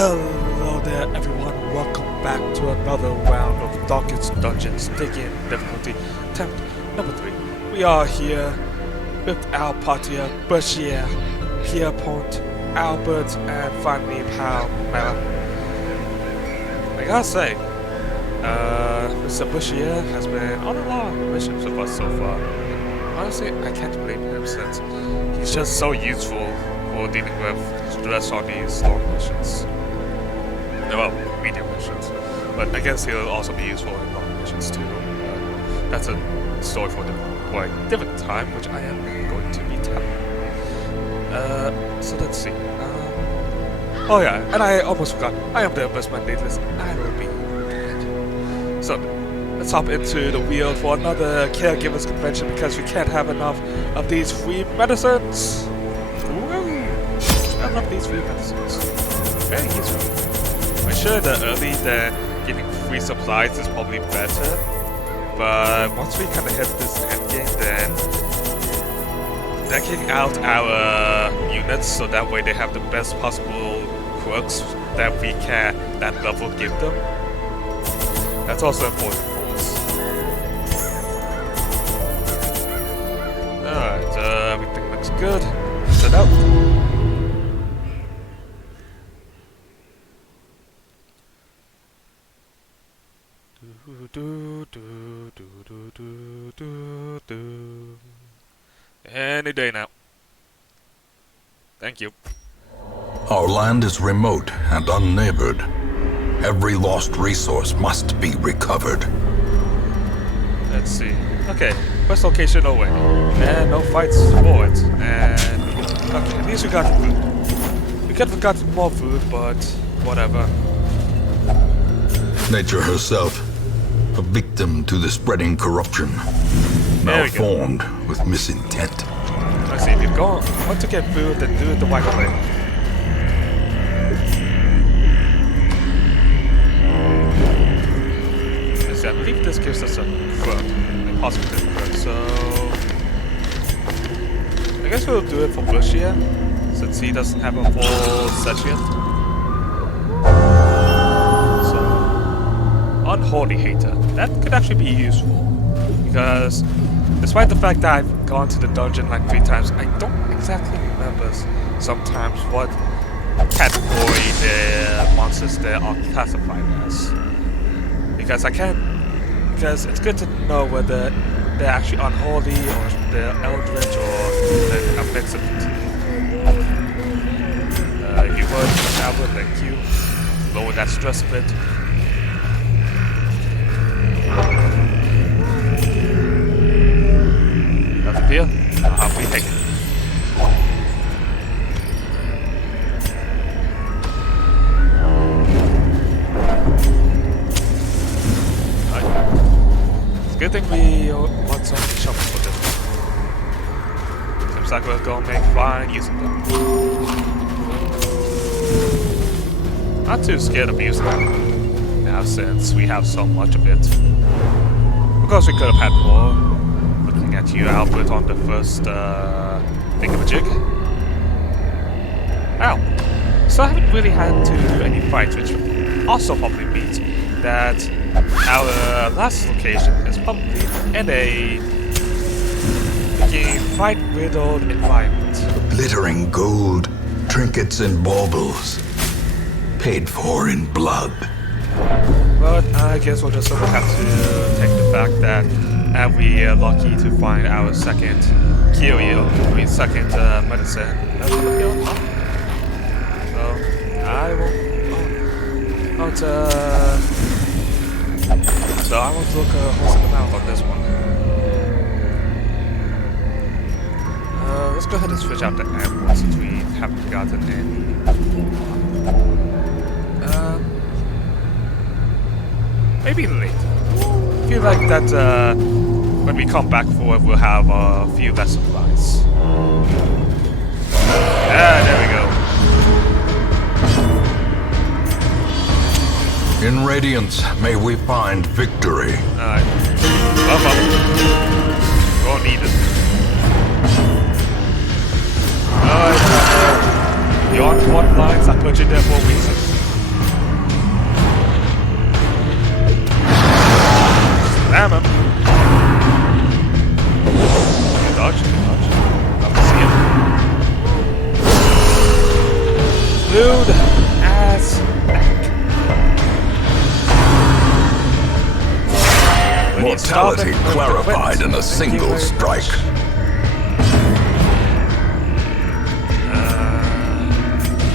Hello there everyone, welcome back to another round of Darkest Dungeon Stygian difficulty attempt number 3. We are here with our party of Bushier, Pierpont, Albert, and finally Palmera. I gotta say, Mr. Bushier has been on a lot of missions with us so far. Honestly, I can't blame him since he's just so useful for dealing with stress on these long missions. Well, medium missions. But I guess he'll also be useful in long missions too. That's a story for a different time, which I am going to be telling. So let's see. Oh yeah, and I almost forgot. I am the AbyssManDaedalus. I will be dead. So let's hop into the wheel for another caregivers convention because we can't have enough of these free medicines. Woo! I love these free medicines. Very useful. I'm sure that early getting free supplies is probably better, but once we kind of hit this end game, then decking out our units so that way they have the best possible quirks that we can, that level give them. That's also important for us. Alright, everything looks good. Set up. Any day now. Thank you. Our land is remote and unneighbored. Every lost resource must be recovered. Let's see. Okay, first location away. And no fights for it. And okay, at least we got food. We could have gotten more food, but whatever. Nature herself, a victim to the spreading corruption, malformed with misintent. Let's see, if you want to get food, then do it the right way. Let's see, I believe this gives us a quirk, a positive quirk, so I guess we'll do it for Bushier, since he doesn't have a full set yet. Unholy Hater. That could actually be useful, because despite the fact that I've gone to the dungeon like 3 times, I don't exactly remember sometimes what category the monsters there are classified as. Because because it's good to know whether they're actually unholy or they're eldritch or a mix of the two. If you would, Albert, thank you. Lower that stress a bit. Nothing here? I'll be taken. It's a good thing we want some shovels for this one. Seems like we're gonna make fine use of them. Not too scared of using them now since we have so much of it. Of course we could have had more. Looking at you, Albert, on the first thingamajig. Ow. So I haven't really had to do any fights, which also probably means that our last location is probably in a fight-riddled environment. Glittering gold, trinkets and baubles, paid for in blood. But I guess we'll just have to take the fact that we are lucky to find our second second medicine. So I won't look a horse in the mouth on this one. Let's go ahead and switch out the ammo since we haven't gotten any. Maybe later. I feel like that when we come back for it, we'll have a few less supplies. Ah, there we go. In Radiance, may we find victory. Alright. Gonna need it. Alright. Beyond what lines, I put you there for a reason. Spam him. Good dodge, good dodge. Love to see him. Dude, ass back. Mortality clarified in a single strike.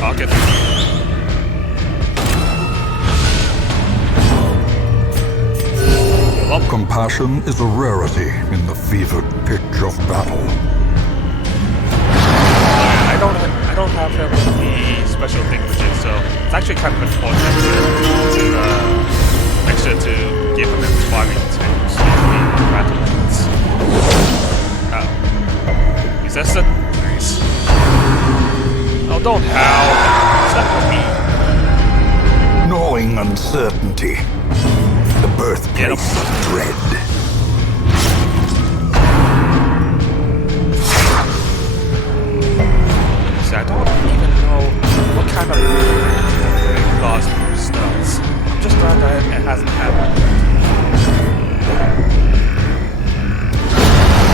Pocket. Compassion is a rarity in the fevered pitch of battle. I don't have him with the special thing which is, so it's actually kind of important to make sure to give him inspiring to the battlements. Oh. Resistant? Nice. Oh, don't howl. Stop with me. Gnawing uncertainty. The birthplace of dread. See, I don't even know what kind of class Bruce does. I'm just glad that it hasn't happened.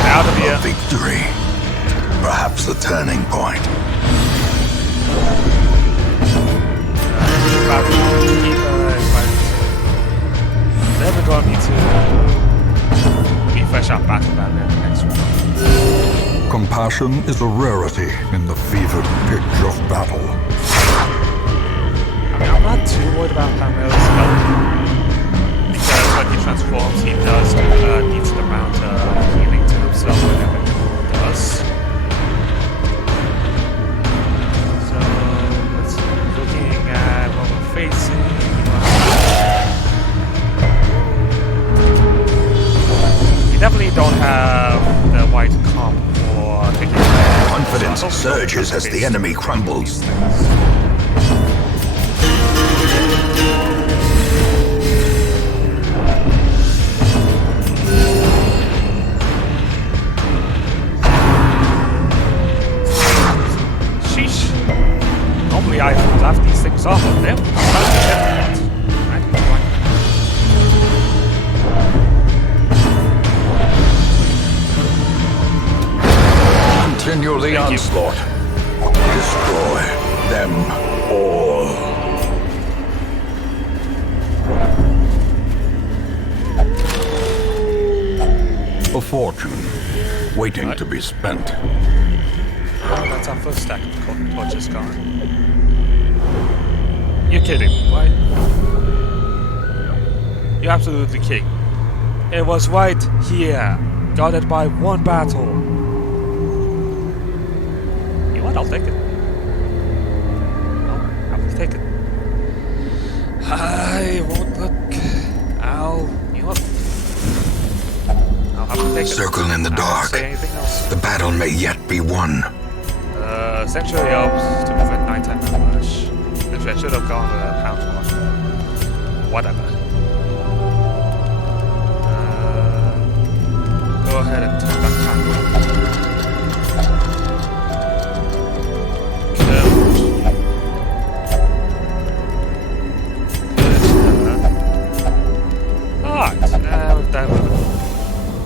Out of here. A victory. Perhaps a turning point. Then we're going to need to refresh our battle plan in the next round. Compassion is a rarity in the fevered pitch of battle. I mean, I'm not too worried about Pamela's health. Because when he transforms, he does needs the amount of healing to himself whenever he does. So, let's see. Looking at what we're facing. Definitely don't have the white comp for taking Confidence surges as the enemy crumbles. Sheesh. Normally I would laugh these things off of them. Continue the onslaught. Destroy them all. A fortune waiting to be spent. Oh, that's our first stack of torches gone. You're kidding, right? You're absolutely kidding. It was right here, guarded by one battle. I'll take it. I will take it. I won't look. You know what? I'll have to take it. Circle in the dark. Say anything else. The battle may yet be won. Sanctuary helps to prevent nighttime ambush. Actually, I should have gone with a pound one. Whatever. Go ahead and turn back time.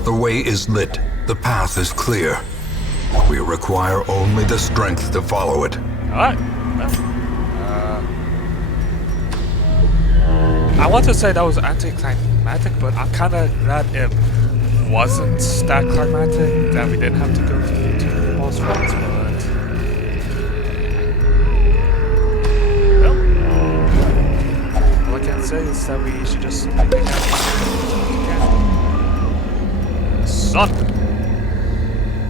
The way is lit. The path is clear. We require only the strength to follow it. Alright. I want to say that was anticlimactic, but I'm kind of glad it wasn't that climactic, that we didn't have to go through two boss fights, but... Well, all I can say is that we should just make it happen. Son!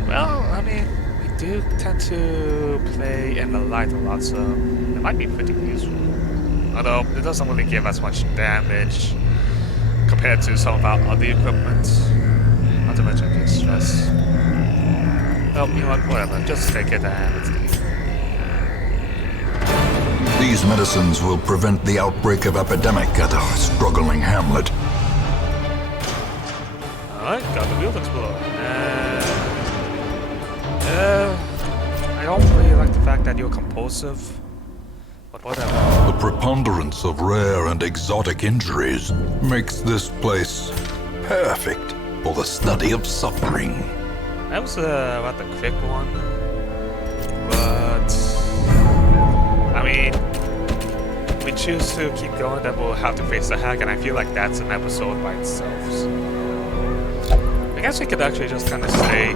Well, I mean, we do tend to play in the light a lot, so it might be pretty useful. Although, it doesn't really give us much damage compared to some of our other equipment. Not to mention the stress. Well, you know what, whatever, just take it and let's leave. These medicines will prevent the outbreak of epidemic at a struggling hamlet. Alright, got the Wheel Explorer. I don't really like the fact that you're compulsive, but whatever. The preponderance of rare and exotic injuries makes this place Perfect for the study of suffering. That was about the quick one, but I mean, if we choose to keep going, then we'll have to face the hack, and I feel like that's an episode by itself. So I guess we could actually just kind of stay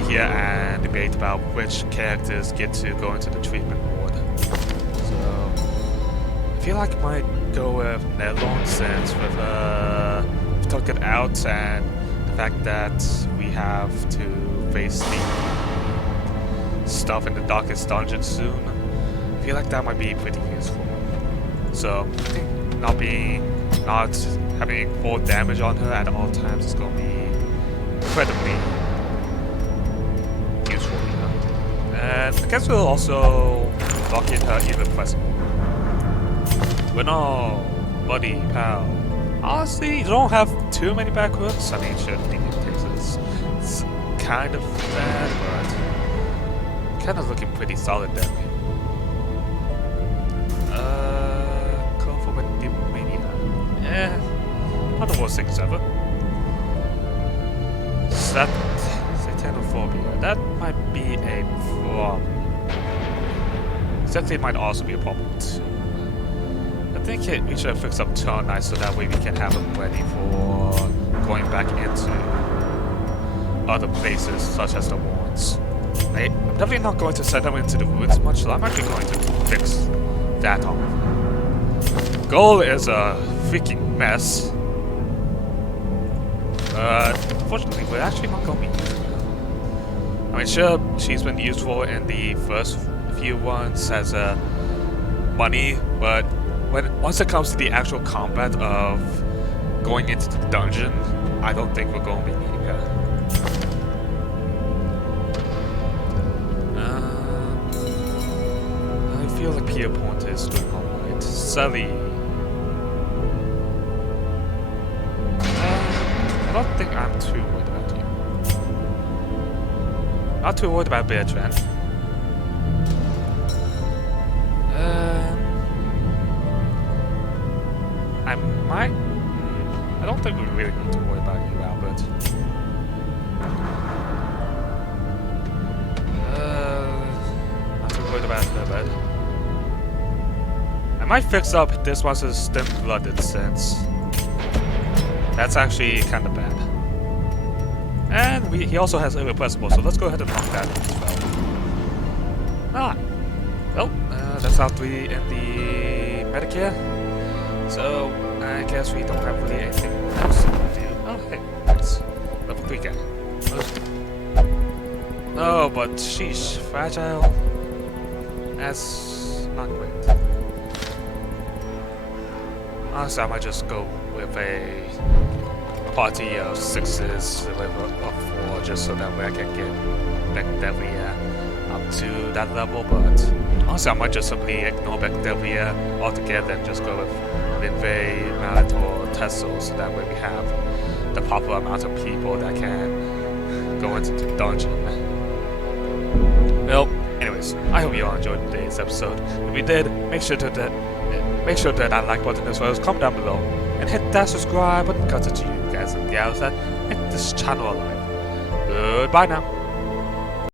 here and debate about which characters get to go into the treatment ward. So I feel like I might go with Nelon, since we took it out, and the fact that we have to face the stuff in the darkest dungeon soon, I feel like that might be pretty useful. So I think not having full damage on her at all times is going to be incredibly useful, you know. And I guess we'll also lock in her irrepressible. But no, buddy, pal. Honestly, you don't have too many backwoods. I mean, sure, in cases it's kind of bad, but kind of looking pretty solid there. Go for Mania. Yeah, not the worst things ever. Satanophobia. That might be a problem. Except it might also be a problem too. I think we should fix up Turn Knight so that way we can have them ready for going back into other places such as the wards. I'm definitely not going to send them into the woods much, so I'm actually going to fix that off. Goal is a freaking mess. But unfortunately, we're actually not going to be using her. I mean, sure, she's been useful in the first few ones as money, but once it comes to the actual combat of going into the dungeon, I don't think we're going to be needing her. I feel like Pierpont is doing alright. Sully. I don't think I'm too worried about you. Not too worried about Bertrand. I don't think we really need to worry about you, Albert. Not too worried about Herbert. I might fix up this one's stem blooded, since that's actually kind of bad. And he also has irrepressible, so let's go ahead and knock that as well. Well, that's how we end the Medicare. So I guess we don't have really anything else to do. Oh, hey, it's level 3 guy. No, but sheesh, fragile. That's not great. Honestly, I might just go with a party of 6s, level of 4, just so that way I can get Bechdevia up to that level. But honestly, I might just simply ignore Bechdevia altogether and just go with Linvey, Mallet, or Tessel, so that way we have the proper amount of people that can go into the dungeon. Well, anyways, I hope you all enjoyed today's episode. If you did, make sure to hit that like button as well as comment down below and hit that subscribe button because it's you guys and gals that make this channel alive. Goodbye now.